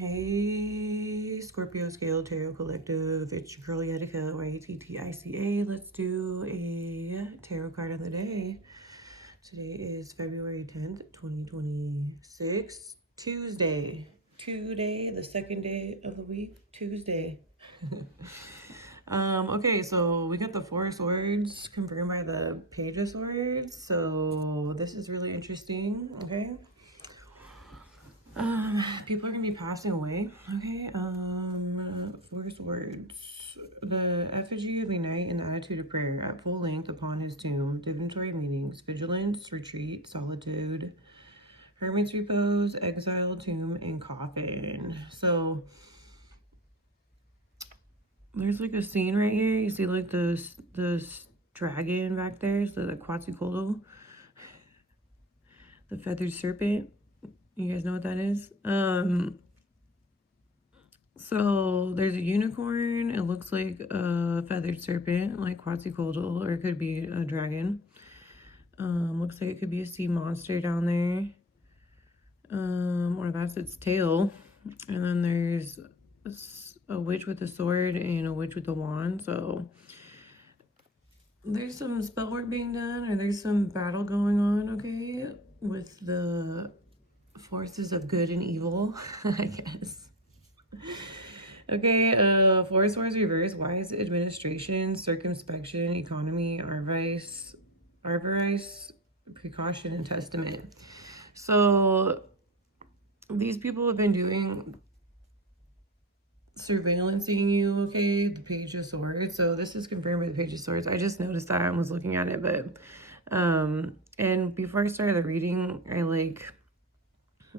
Hey, Scorpio Scale Tarot Collective. It's your girl Yetica, YATTICA. Let's do a tarot card of the day. Today is February 10th, 2026. Tuesday. The second day of the week. Tuesday. Okay, so we got the Four of Swords confirmed by the Page of Swords. So this is really interesting, okay? People are gonna be passing away, okay? Four Swords. The effigy of a knight in the attitude of prayer at full length upon his tomb, divinatory meetings, vigilance, retreat, solitude, hermit's repose, exile, tomb, and coffin. So there's like a scene right here. You see like this dragon back there, so the Quetzalcoatl, the feathered serpent. You guys know what that is? So there's a unicorn. It looks like a feathered serpent, like Quetzalcoatl, or it could be a dragon. Looks like it could be a sea monster down there. Or that's its tail. And then there's a witch with a sword and a witch with a wand. So there's some spell work being done, or there's some battle going on, okay, with the forces of good and evil, I guess. Okay, Four Swords reverse, wise administration, circumspection, economy, avarice, precaution, and testament. So these people have been doing surveillancing you, okay? The Page of Swords. So this is confirmed by the Page of Swords. I just noticed that and was looking at it, but and before I started the reading,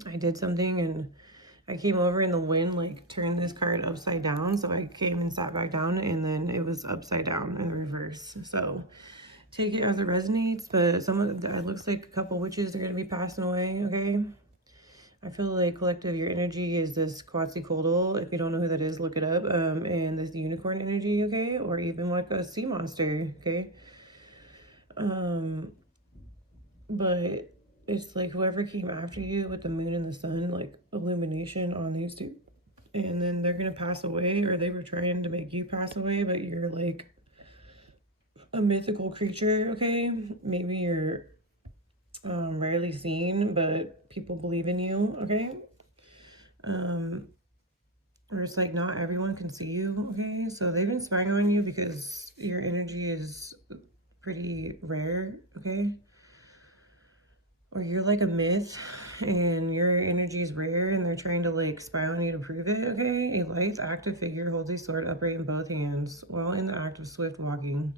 I did something and I came over and the wind like turned this card upside down. So I came and sat back down and then it was upside down in reverse. So take it as it resonates, but it looks like a couple witches are going to be passing away, okay? I feel like collective, your energy is this Quetzalcoatl. If you don't know who that is, look it up. And this unicorn energy, okay? Or even like a sea monster, okay? But it's like whoever came after you with the moon and the sun, like illumination on these two. And then they're going to pass away, or they were trying to make you pass away, but you're like a mythical creature, okay? Maybe you're rarely seen, but people believe in you, okay? Or it's like not everyone can see you, okay? So they've been spying on you because your energy is pretty rare, okay? Or you're like a myth and your energy is rare and they're trying to like spy on you to prove it, okay? A lithe, active figure holds a sword upright in both hands while in the act of swift walking.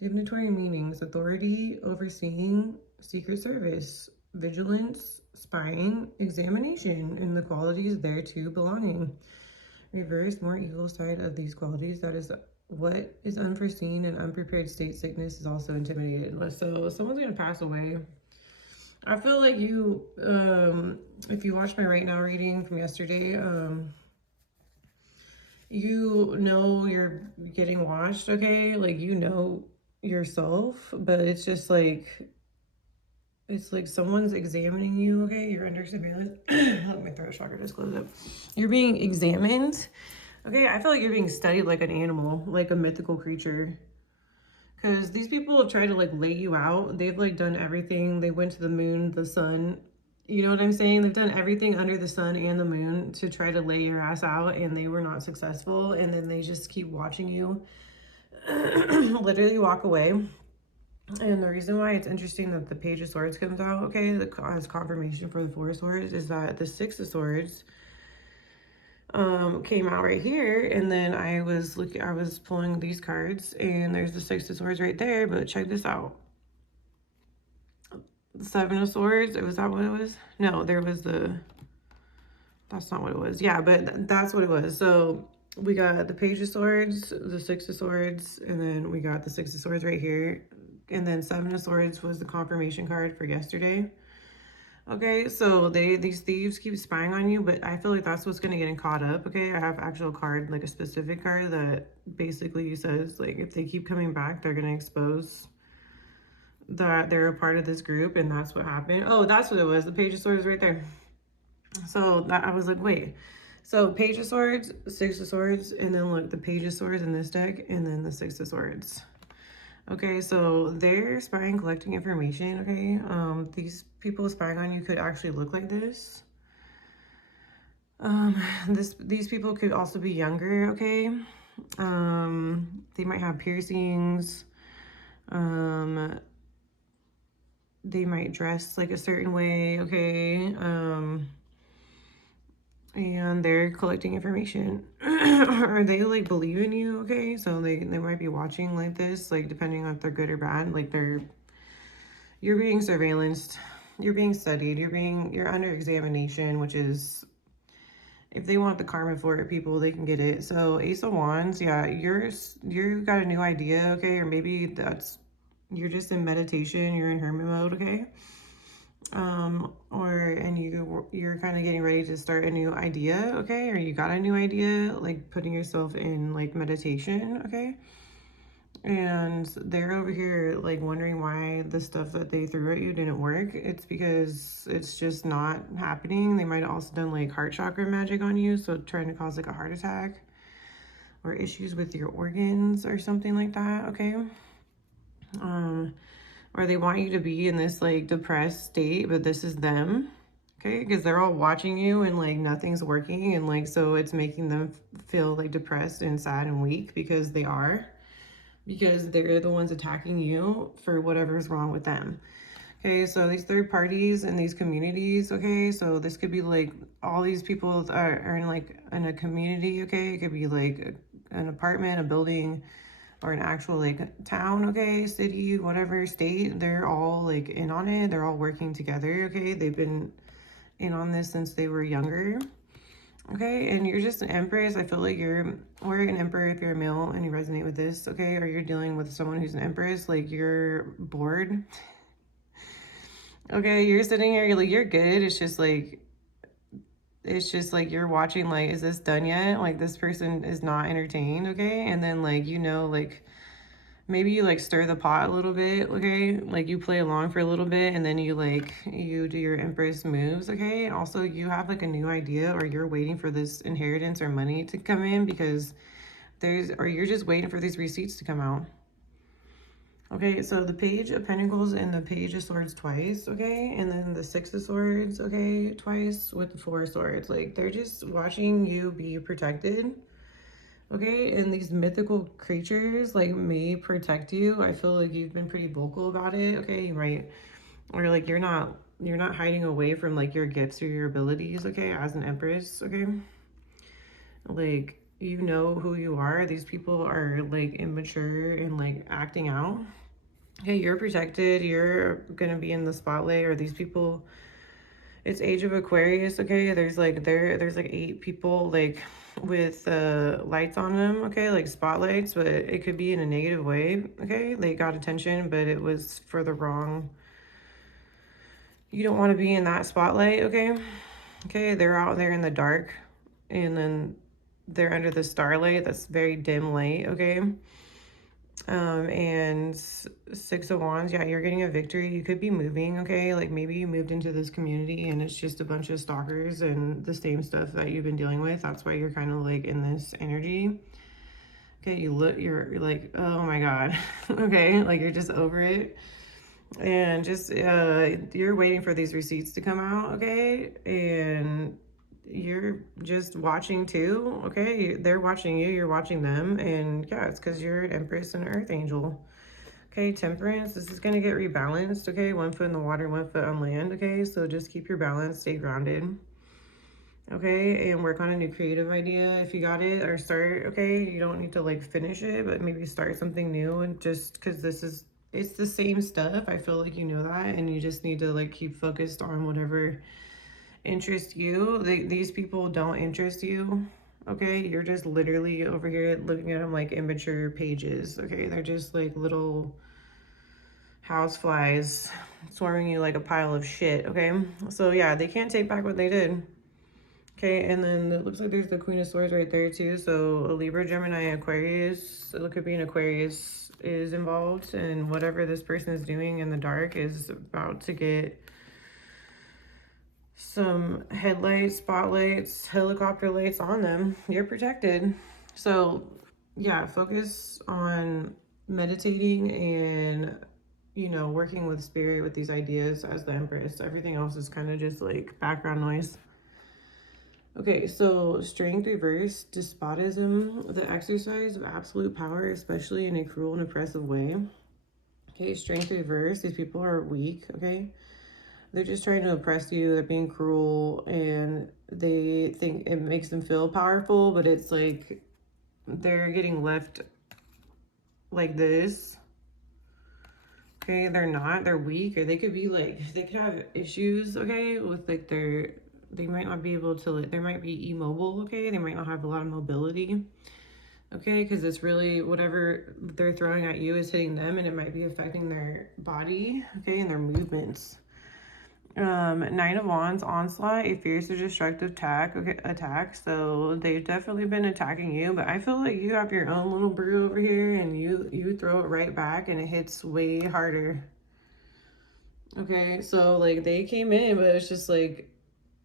Divinatory meanings: authority, overseeing, secret service, vigilance, spying, examination, and the qualities thereto belonging. Reverse, more evil side of these qualities, that is what is unforeseen and unprepared state sickness is also intimidated. So someone's gonna pass away. I feel like you, if you watched my Rightnow reading from yesterday, you know you're getting watched, okay? Like, you know yourself, but it's just like, it's like someone's examining you, okay? You're under surveillance. Let my throat chakra just close up. You're being examined, okay? I feel like you're being studied like an animal, like a mythical creature. Because these people have tried to like lay you out. They've like done everything. They went to the moon, the sun. You know what I'm saying? They've done everything under the sun and the moon to try to lay your ass out, and they were not successful. And then they just keep watching you literally walk away. And the reason why it's interesting that the Page of Swords comes out, okay, as confirmation for the Four of Swords, is that the Six of Swords came out right here, and then I was pulling these cards, and there's the Six of Swords right there. But check this out: the Seven of Swords. Was that what it was? No, there was that's not what it was. Yeah, but that's what it was. So we got the Page of Swords, the Six of Swords, and then we got the Six of Swords right here, and then Seven of Swords was the confirmation card for yesterday. Okay, so these thieves keep spying on you, but I feel like that's what's gonna get caught up, okay? I have actual card, like a specific card that basically says, like, if they keep coming back, they're gonna expose that they're a part of this group, and that's what happened. Oh, that's what it was. The Page of Swords right there. So that I was like, wait. So Page of Swords, Six of Swords, and then look, the Page of Swords in this deck, and then the Six of Swords. Okay, so they're spying, collecting information, okay? These people spying on you could actually look like this. These people could also be younger, okay? They might have piercings. They might dress like a certain way, okay? And they're collecting information. Are they like believe in you, okay? So they might be watching like this, like depending on if they're good or bad. Like you're being surveillanced, you're being studied, you're under examination, which is, if they want the karma for it, people, they can get it. So Ace of Wands, yeah, you got a new idea, okay? Or maybe that's, you're just in meditation, you're in hermit mode, okay? And you're kind of getting ready to start a new idea, okay? Or you got a new idea, like putting yourself in like meditation, okay? And they're over here like wondering why the stuff that they threw at you didn't work. It's because it's just not happening. They might have also done like heart chakra magic on you, so trying to cause like a heart attack or issues with your organs or something like that, okay? Or they want you to be in this like depressed state, but this is them, okay? Because they're all watching you and like nothing's working, and like so it's making them feel like depressed and sad and weak because they are. Because they're the ones attacking you for whatever's wrong with them. Okay, so these third parties and these communities, okay, so this could be like all these people are in like in a community, okay? It could be like an apartment, a building, or an actual like town, okay, city, whatever, state. They're all like in on it. They're all working together, okay? They've been in on this since they were younger. Okay, and you're just an empress. I feel like you're, or an emperor if you're a male and you resonate with this, okay? Or you're dealing with someone who's an empress, like you're bored. Okay, you're sitting here, you're like, you're good. It's just like you're watching, like, is this done yet? Like, this person is not entertained, okay? And then, like, you know, like, maybe you like stir the pot a little bit, okay? Like you play along for a little bit and then you do your empress moves, okay? And also you have like a new idea, or you're waiting for this inheritance or money to come in because or you're just waiting for these receipts to come out. Okay, so the Page of Pentacles and the Page of Swords twice, okay? And then the Six of Swords, okay, twice with the Four of Swords. Like they're just watching you be protected. Okay, and these mythical creatures like may protect you. I feel like you've been pretty vocal about it, okay, right? Or like you're not hiding away from like your gifts or your abilities, okay, as an empress, okay? Like you know who you are. These people are like immature and like acting out. Okay, you're protected. You're gonna be in the spotlight, or these people, it's Age of Aquarius, okay? There's like 8 people like with lights on them, okay? Like spotlights, but it could be in a negative way, okay? They got attention, but it was for the wrong. You don't want to be in that spotlight, okay? Okay, they're out there in the dark, and then they're under the starlight. That's very dim light, okay? And Six of Wands, yeah, you're getting a victory. You could be moving, okay? Like maybe you moved into this community and it's just a bunch of stalkers and the same stuff that you've been dealing with. That's why you're kind of like in this energy. Okay, you're like, oh my God. Okay, like you're just over it. And just, you're waiting for these receipts to come out, okay? And you're just watching too, okay? They're watching you, you're watching them, and yeah, it's because you're an empress and earth angel. Okay, Temperance, this is going to get rebalanced, okay? 1 foot in the water, 1 foot on land, okay? So just keep your balance, stay grounded, okay? And work on a new creative idea if you got it, or start, okay? You don't need to like finish it, but maybe start something new, and just because it's the same stuff. I feel like you know that, and you just need to like keep focused on whatever interest you. These people don't interest you, okay? You're just literally over here looking at them like immature pages, okay? They're just like little house flies swarming you like a pile of shit, okay? So yeah, they can't take back what they did. Okay, and then it looks like there's the Queen of Swords right there too. So a Libra, Gemini, Aquarius, it could be an Aquarius is involved, and whatever this person is doing in the dark is about to get some headlights, spotlights, helicopter lights on them. You're protected. So yeah, focus on meditating and, you know, working with spirit with these ideas as the Empress. Everything else is kind of just like background noise. Okay, so strength reverse, despotism, the exercise of absolute power, especially in a cruel and oppressive way. Okay, strength reverse, these people are weak, okay? They're just trying to oppress you, they're being cruel, and they think it makes them feel powerful, but it's like they're getting left like this. Okay, they're not, they're weak, or they could be like, they could have issues, okay, with like they might not be able to, they might be immobile, okay, they might not have a lot of mobility, okay, because it's really whatever they're throwing at you is hitting them, and it might be affecting their body, okay, and their movements. Nine of Wands, onslaught, a fierce or destructive attack. So they've definitely been attacking you, but I feel like you have your own little brew over here, and you throw it right back, and it hits way harder. Okay, so like they came in, but it's just like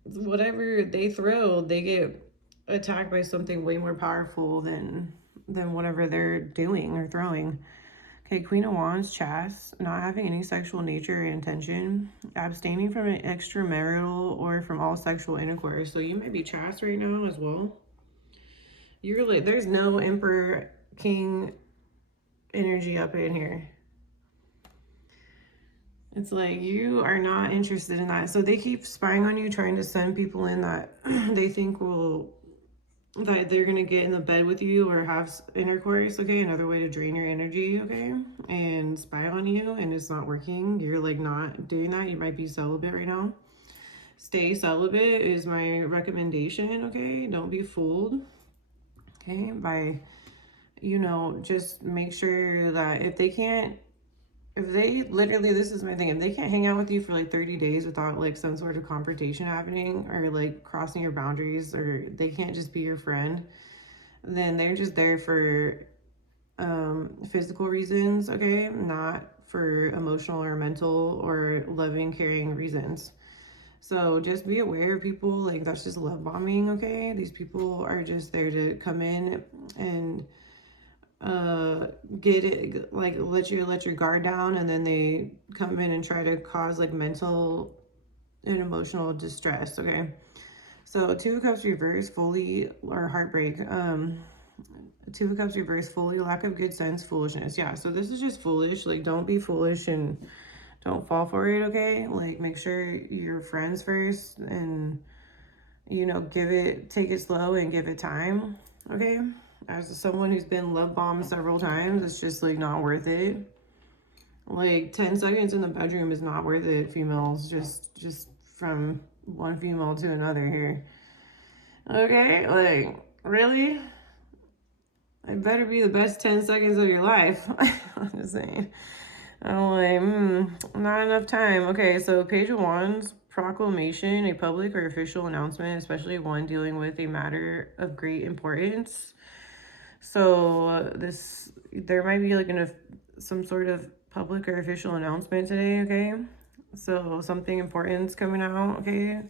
whatever they throw, they get attacked by something way more powerful than whatever they're doing or throwing. Okay, Queen of Wands, Chast, not having any sexual nature or intention, abstaining from an extramarital or from all sexual intercourse. So you might be Chast right now as well. You're like, there's no Emperor King energy up in here. It's like you are not interested in that. So they keep spying on you, trying to send people in that they think that they're gonna get in the bed with you or have intercourse, okay, another way to drain your energy, okay, and spy on you, and it's not working. You're like not doing that. You might be celibate right now. Stay celibate is my recommendation, okay? Don't be fooled, okay, by, you know, just make sure that if they literally, this is my thing, if they can't hang out with you for like 30 days without like some sort of confrontation happening or like crossing your boundaries, or they can't just be your friend, then they're just there for physical reasons, okay, not for emotional or mental or loving, caring reasons. So just be aware of people like that's just love bombing, okay? These people are just there to come in and get it, like let your guard down, and then they come in and try to cause like mental and emotional distress, okay? So Two of Cups reverse, fully, or heartbreak. Two of Cups reverse, fully, lack of good sense, foolishness. Yeah, so this is just foolish. Like, don't be foolish and don't fall for it, okay? Like, make sure you're friends first, and, you know, take it slow and give it time, okay? As someone who's been love bombed several times, it's just like not worth it. Like 10 seconds in the bedroom is not worth it, females. Just from one female to another here. Okay, like really? It better be the best 10 seconds of your life. I'm just saying. I'm like, not enough time. Okay, so Page of Wands, proclamation, a public or official announcement, especially one dealing with a matter of great importance. So there might be like some sort of public or official announcement today, okay? So something important's coming out, okay?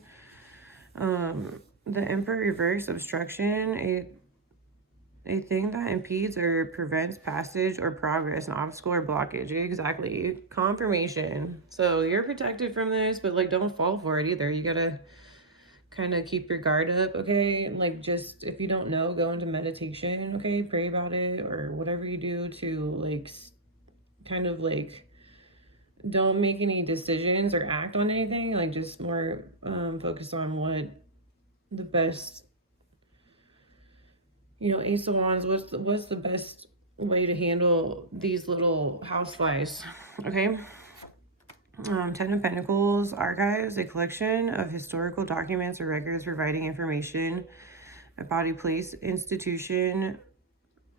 The Emperor reverse, obstruction, a thing that impedes or prevents passage or progress, an obstacle or blockage. Exactly. Confirmation. So you're protected from this, but like don't fall for it either. You gotta kind of keep your guard up, okay? Like just if you don't know, go into meditation, okay? Pray about it or whatever you do to like kind of like don't make any decisions or act on anything. Like just more focus on what the best, you know, Ace of Wands, what's the best way to handle these little houseflies, okay? Ten of Pentacles, archives, a collection of historical documents or records providing information about a place, institution,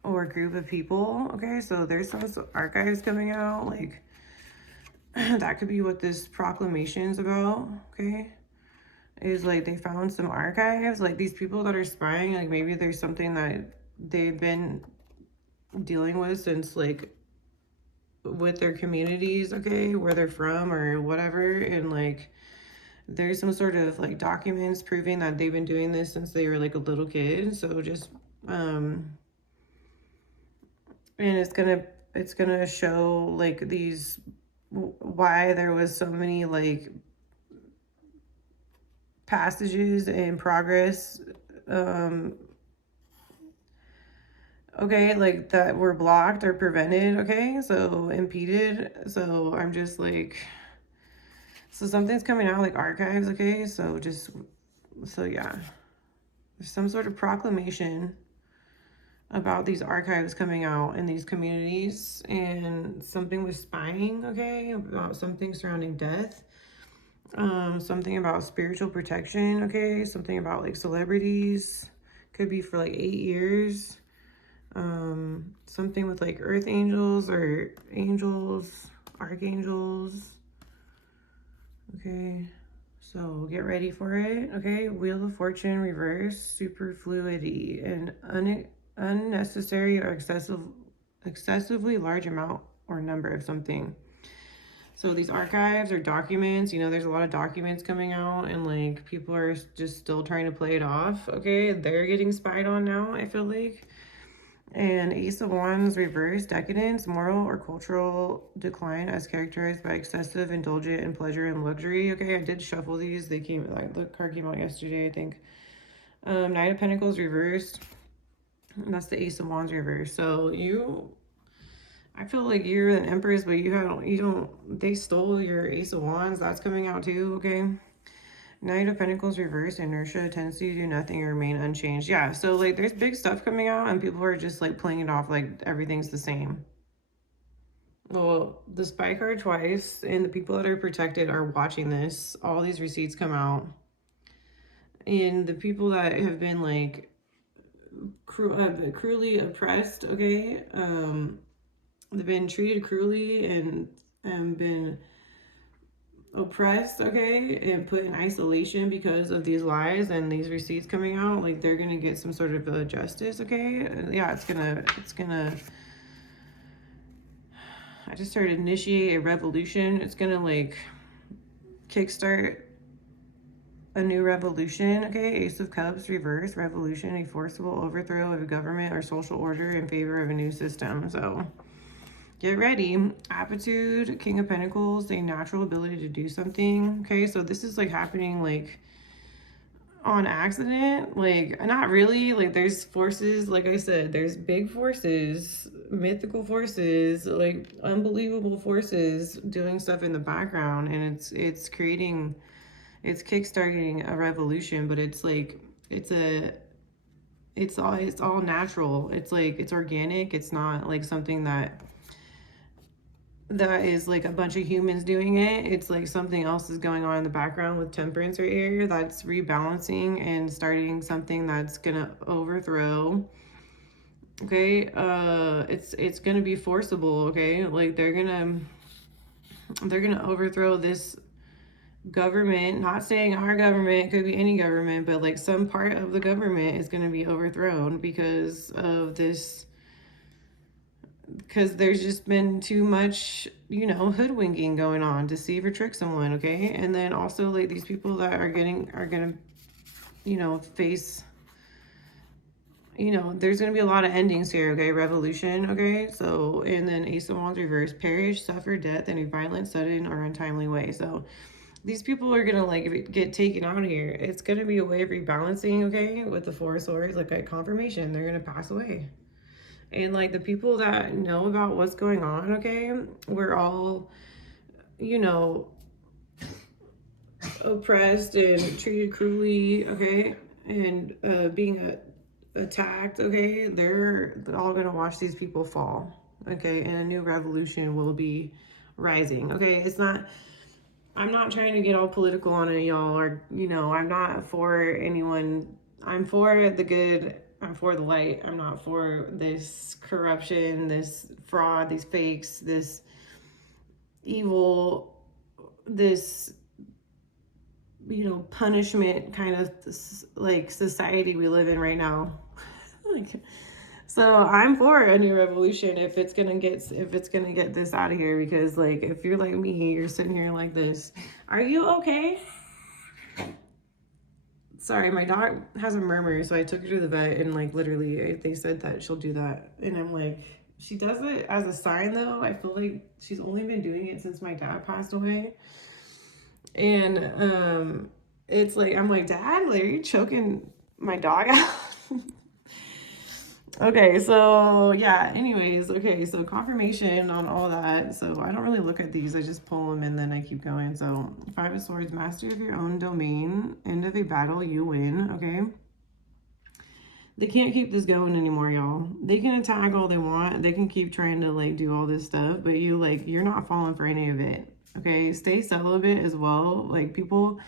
or group of people, okay? So there's some archives coming out, like that could be what this proclamation is about, okay? Is like they found some archives, like these people that are spying, like maybe there's something that they've been dealing with since like with their communities, okay, where they're from or whatever, and like there's some sort of like documents proving that they've been doing this since they were like a little kid. So just and it's gonna show like these, why there was so many like passages in progress, okay, like that were blocked or prevented, okay, so impeded. So I'm just like, so something's coming out like archives, okay, so just, so yeah, there's some sort of proclamation about these archives coming out in these communities, and something with spying, okay, about something surrounding death, something about spiritual protection, okay, something about like celebrities, could be for like 8 years, something with like earth angels or angels, archangels, okay, so get ready for it, okay. Wheel of Fortune reverse, superfluity, and unnecessary or excessively large amount or number of something. So these archives or documents, you know, there's a lot of documents coming out, and like people are just still trying to play it off, okay. They're getting spied on now, I feel like. And Ace of Wands reverse, decadence, moral or cultural decline as characterized by excessive indulgence in pleasure and luxury. Okay, I did shuffle these. They came, like the card came out yesterday, I think. Knight of Pentacles reversed. And that's the Ace of Wands reversed. So I feel like you're an Empress, but you don't, they stole your Ace of Wands. That's coming out too, okay? Knight of Pentacles reversed, inertia, tendency to do nothing or remain unchanged. Yeah, so like there's big stuff coming out and people are just like playing it off like everything's the same. Well, the spy card twice, and the people that are protected are watching this. All these receipts come out. And the people that have been like cruelly oppressed, okay, they've been treated cruelly and been oppressed, okay, and put in isolation because of these lies and these receipts coming out, like they're gonna get some sort of justice, okay. Yeah, it's gonna I just started initiate a revolution. It's gonna like kickstart a new revolution, okay. Ace of Cups reverse, revolution, a forcible overthrow of a government or social order in favor of a new system. So get ready. Aptitude, King of Pentacles, a natural ability to do something. Okay, so this is like happening like on accident, like not really, like there's forces, like I said, there's big forces, mythical forces, like unbelievable forces doing stuff in the background, and it's creating, it's kickstarting a revolution, but it's like it's all natural. It's like it's organic. It's not like something that is like a bunch of humans doing it. It's like something else is going on in the background with Temperance right here that's rebalancing and starting something that's gonna overthrow, okay. It's gonna be forcible, okay, like they're gonna overthrow this government. Not saying our government, it could be any government, but like some part of the government is going to be overthrown because of this, because there's just been too much, you know, hoodwinking going on, deceive or trick someone, okay. And then also like these people that are gonna, you know, face, you know, there's gonna be a lot of endings here, okay. Revolution, okay. So, and then Ace of Wands reverse, perish, suffer death in a violent, sudden, or untimely way. So these people are gonna like get taken out here. It's gonna be a way of rebalancing, okay, with the Four of Swords, like a confirmation. They're gonna pass away. And like the people that know about what's going on, okay, we're all, you know, oppressed and treated cruelly, okay, and being attacked, okay. They're all gonna watch these people fall, okay, and a new revolution will be rising, okay. It's not, I'm not trying to get all political on it, y'all, or, you know, I'm not for anyone. I'm for the good. I'm for the light. I'm not for this corruption, this fraud, these fakes, this evil, this, you know, punishment kind of like society we live in right now. Like, so I'm for a new revolution if it's gonna get this out of here, because like if you're like me, you're sitting here like this. Are you okay? Sorry, my dog has a murmur, so I took her to the vet, and like literally they said that she'll do that. And I'm like, she does it as a sign though. I feel like she's only been doing it since my dad passed away. And it's like, I'm like, Dad, like, are you choking my dog out? Okay, so yeah, anyways, okay, so confirmation on all that. So I don't really look at these, I just pull them and then I keep going. So 5 of Swords, master of your own domain, end of a battle, you win, okay? They can't keep this going anymore, y'all. They can attack all they want, they can keep trying to like do all this stuff, but you like, you're not falling for any of it, okay? Stay celibate as well. Like people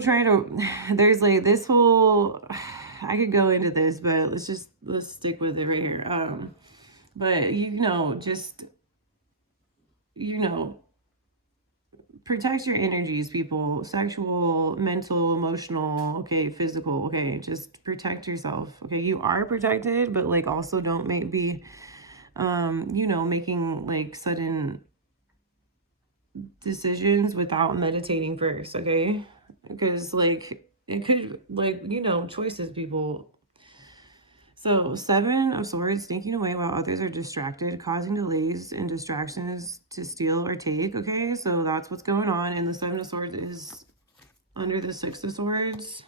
try to, there's like this whole, I could go into this, but let's stick with it right here. But just, protect your energies, people. Sexual, mental, emotional, okay, physical, okay, just protect yourself, okay? You are protected, but like also don't be making like sudden decisions without meditating first, okay? Because like it could, like, choices, people. So 7 of Swords, sneaking away while others are distracted, causing delays and distractions to steal or take, okay? So that's what's going on. And the 7 of Swords is under the 6 of Swords.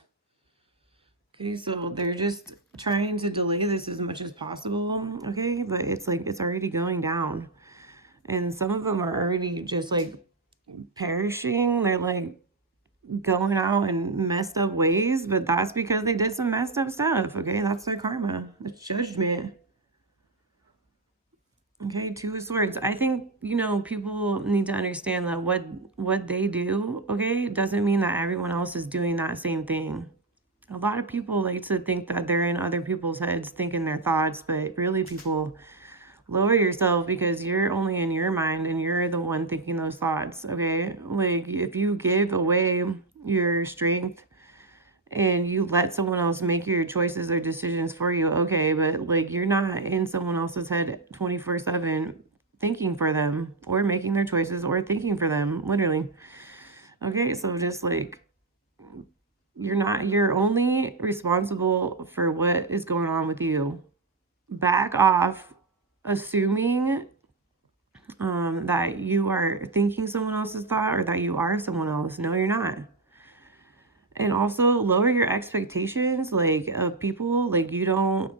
Okay, so they're just trying to delay this as much as possible, okay? But it's like, it's already going down. And some of them are already just like perishing. They're like going out in messed up ways, but that's because they did some messed up stuff, okay? That's their karma. It's judgment. Okay, 2 of Swords. I think, people need to understand that what they do, okay, doesn't mean that everyone else is doing that same thing. A lot of people like to think that they're in other people's heads thinking their thoughts, but really, people, lower yourself, because you're only in your mind and you're the one thinking those thoughts, okay? Like, if you give away your strength and you let someone else make your choices or decisions for you, okay, but like, you're not in someone else's head 24/7 thinking for them or making their choices or thinking for them, literally. Okay, so just like, you're only responsible for what is going on with you. Back off assuming that you are thinking someone else's thought or that you are someone else. No, you're not. And also lower your expectations, like, of people. Like, they don't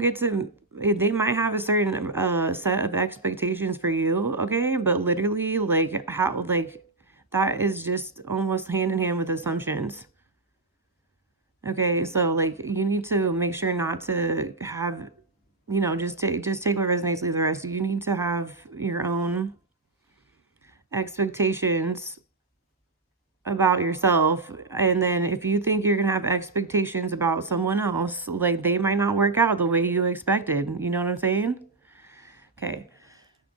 get to, they might have a certain set of expectations for you, okay? But literally, like, how, like, that is just almost hand in hand with assumptions. Okay, so like, you need to make sure not to have, just take what resonates, leave the rest. You need to have your own expectations about yourself. And then if you think you're gonna have expectations about someone else, like, they might not work out the way you expected. You know what I'm saying? Okay.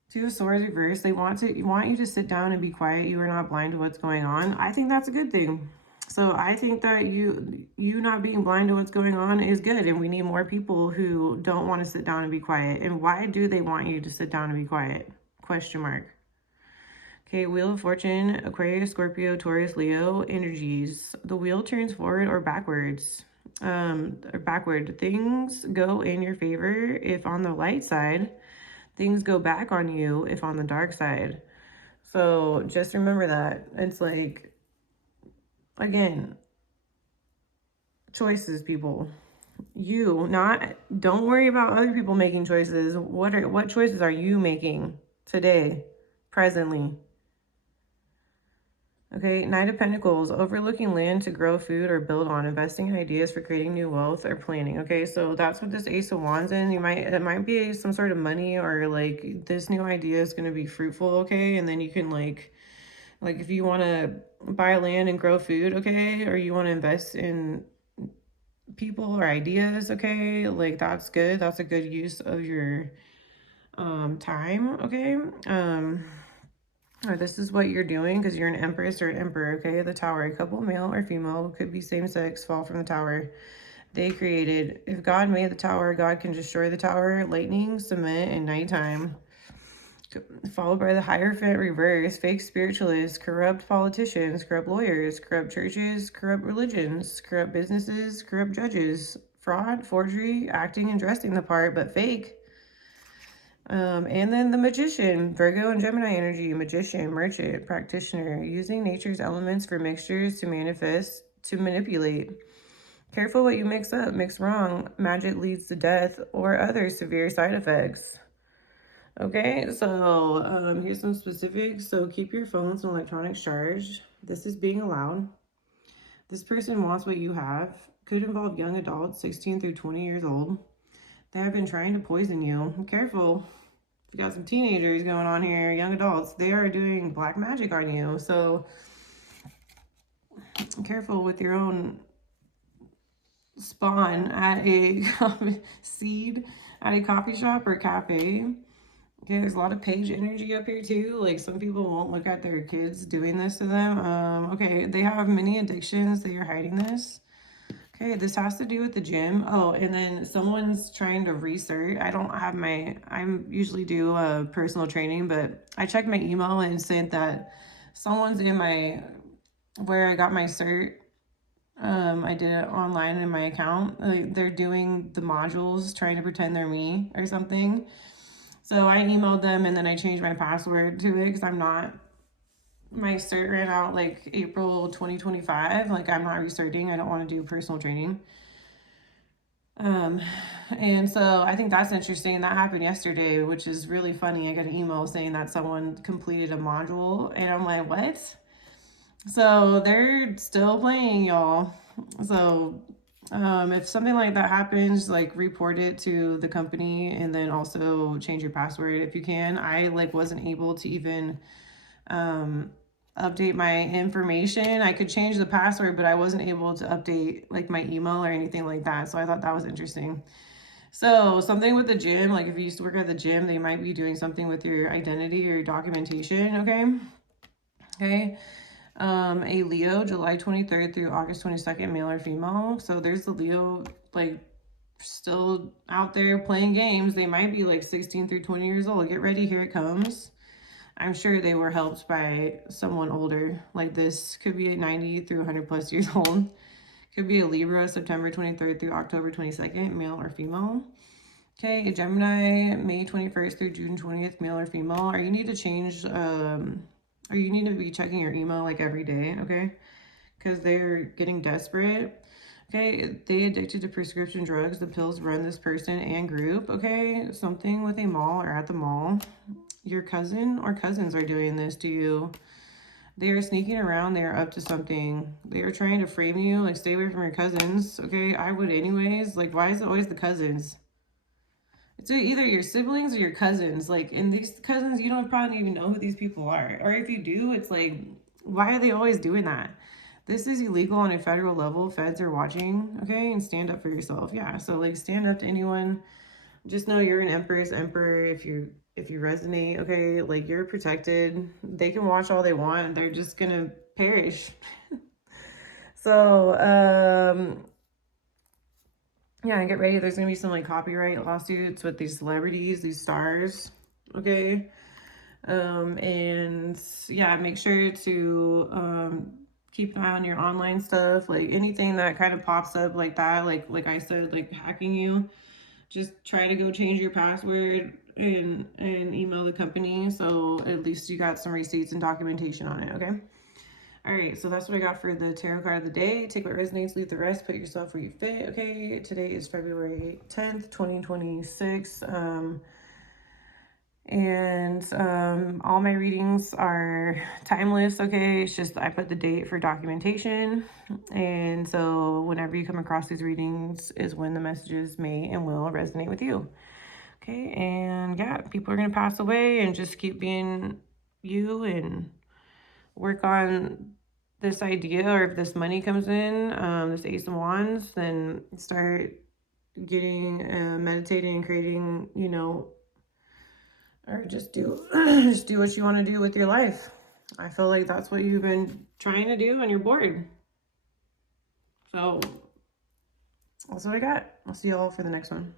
2 of Swords reverse. They want you to sit down and be quiet. You are not blind to what's going on. I think that's a good thing. So I think that you not being blind to what's going on is good, and we need more people who don't want to sit down and be quiet. And why do they want you to sit down and be quiet? Question mark. Okay, Wheel of Fortune, Aquarius, Scorpio, Taurus, Leo energies. The wheel turns forward or backwards. Or backward. Things go in your favor if on the light side. Things go back on you if on the dark side. So just remember that. It's like, again, choices, people. Don't worry about other people making choices. What choices are you making today, presently? Okay, Knight of Pentacles, overlooking land to grow food or build on, investing in ideas for creating new wealth or planning. Okay, so that's what this Ace of Wands in. It might be some sort of money, or like, this new idea is going to be fruitful, okay? And then you can like if you want to buy land and grow food, okay? Or you want to invest in people or ideas, okay? Like, that's good. That's a good use of your time, okay? Or this is what you're doing because you're an Empress or an Emperor, okay? The Tower, a couple, male or female, could be same sex, fall from the tower. They created, if God made the tower, God can destroy the tower, lightning, cement, and nighttime. Followed by the Hierophant reverse, fake spiritualists, corrupt politicians, corrupt lawyers, corrupt churches, corrupt religions, corrupt businesses, corrupt judges, fraud, forgery, acting and dressing the part, but fake. And then the Magician, Virgo and Gemini energy, magician, merchant, practitioner, using nature's elements for mixtures to manifest, to manipulate. Careful what you mix up, mix wrong. Magic leads to death or other severe side effects. Okay, so here's some specifics. So keep your phones and electronics charged. This is being allowed. This person wants what you have. Could involve young adults, 16 through 20 years old. They have been trying to poison you. Careful. You got some teenagers going on here, young adults. They are doing black magic on you. So careful with your own spawn at a seed at a coffee shop or cafe. Okay, there's a lot of page energy up here too. Like some people won't look at their kids doing this to them. Okay, they have many addictions. They are hiding this. Okay, this has to do with the gym. Oh, and then someone's trying to research. I don't have I usually do personal training, but I checked my email and said that someone's in where I got my cert. I did it online in my account. Like, they're doing the modules, trying to pretend they're me or something. So I emailed them and then I changed my password to it because my cert ran out like April 2025. Like I'm not recerting. I don't want to do personal training. And so I think that's interesting. That happened yesterday, which is really funny. I got an email saying that someone completed a module and I'm like, what? So they're still playing, y'all. So if something like that happens, like report it to the company and then also change your password if you can. I wasn't able to even update my information. I could change the password, but I wasn't able to update like my email or anything like that. So I thought that was interesting. So something with the gym, like if you used to work at the gym, they might be doing something with your identity or your documentation. Okay. A Leo, July 23rd through August 22nd, male or female. So there's the Leo, like, still out there playing games. They might be like 16 through 20 years old. Get ready, here it comes. I'm sure they were helped by someone older. Like this could be a 90 through 100 plus years old. Could be a Libra, September 23rd through October 22nd, male or female. Okay, a Gemini, May 21st through June 20th, male or female. Or you need to change, or you need to be checking your email like every day, okay? Because they're getting desperate. Okay, they addicted to prescription drugs. The pills run this person and group, okay? Something with a mall or at the mall. Your cousin or cousins are doing this to you. They are sneaking around. They are up to something. They are trying to frame you. Like, stay away from your cousins, okay? I would anyways. Like, why is it always the cousins? It's either your siblings or your cousins. Like, and these cousins, you don't probably even know who these people are. Or if you do, it's like, why are they always doing that? This is illegal on a federal level. Feds are watching, okay? And stand up for yourself. Yeah, so like stand up to anyone. Just know you're an empress, emperor if you resonate, okay? Like you're protected. They can watch all they want. They're just gonna perish. So, yeah, get ready. There's gonna be some like copyright lawsuits with these celebrities, these stars, okay? And yeah, make sure to keep an eye on your online stuff. Like anything that kind of pops up like that, like I said, like hacking you, just try to go change your password and email the company, so at least you got some receipts and documentation on it, okay? All right, so that's what I got for the tarot card of the day. Take what resonates, leave the rest, put yourself where you fit, okay? Today is February 10th, 2026. All my readings are timeless, okay? It's just I put the date for documentation. And so whenever you come across these readings is when the messages may and will resonate with you. Okay, and yeah, people are going to pass away, and just keep being you and work on this idea. Or if this money comes in, this Ace of Wands, then start getting, meditating and creating, you know, or just do what you want to do with your life. I feel like that's what you've been trying to do and you're bored. So that's what I got. I'll see y'all for the next one.